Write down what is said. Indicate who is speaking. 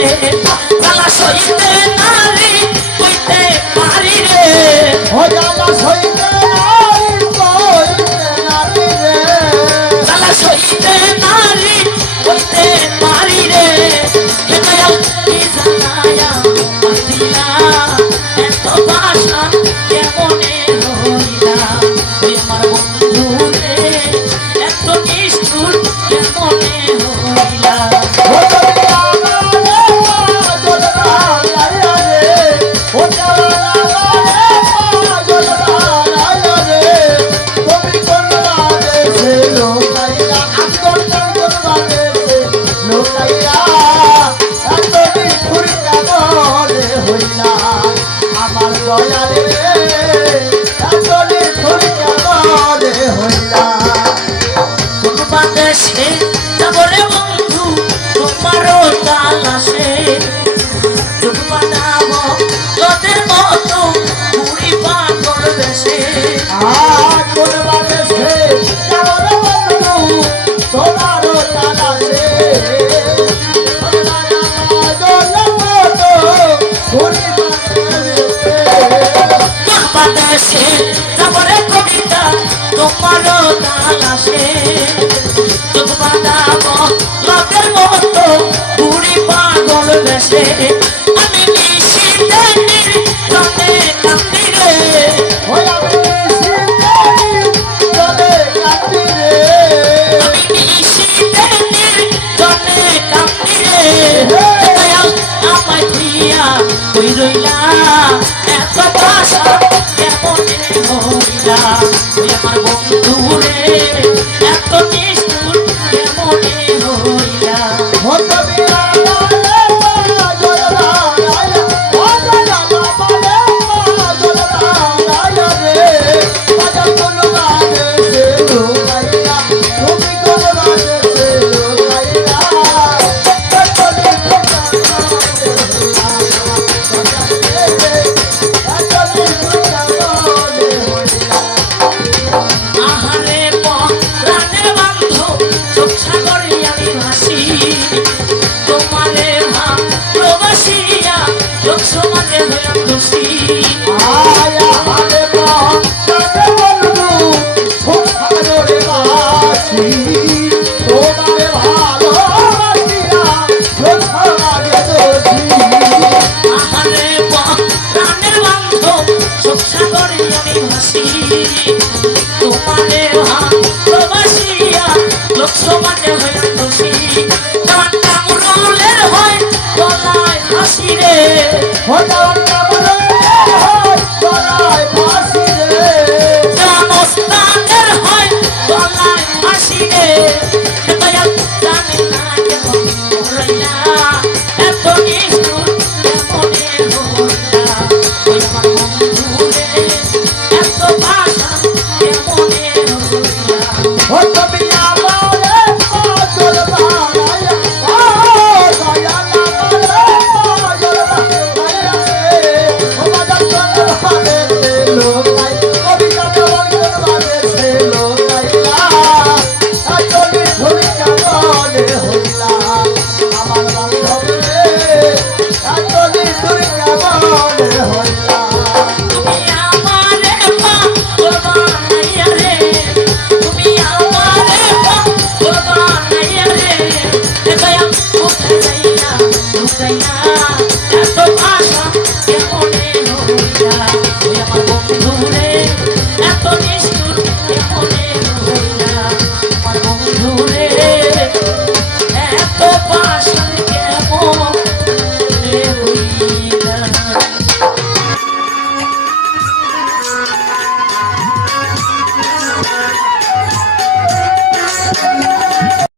Speaker 1: সইতে
Speaker 2: না
Speaker 1: জ্বালা সইতে না দয়াল রে এত নির্ভর কেমনে হইলা।
Speaker 2: কোন
Speaker 1: বাতাসে যাবরে বন্ধু তোমারও মতো বুড়ি পাগল বাতাসে তারপরে কবিতা তোমারও তাল আসে। চোখ বাঁধাবো লবের মতো পুরি পাগল বেশে চোখ সাগরে আমি ভাসি। তোমারে ভালোবাসি লোক সমাজে হয়ে খুশি। গানটা মুরুলের হয় গলায় হাসি রে। গানটা মুরুলের হয় গলায় হাসি রে। গান হয় গলায় হাসি রে।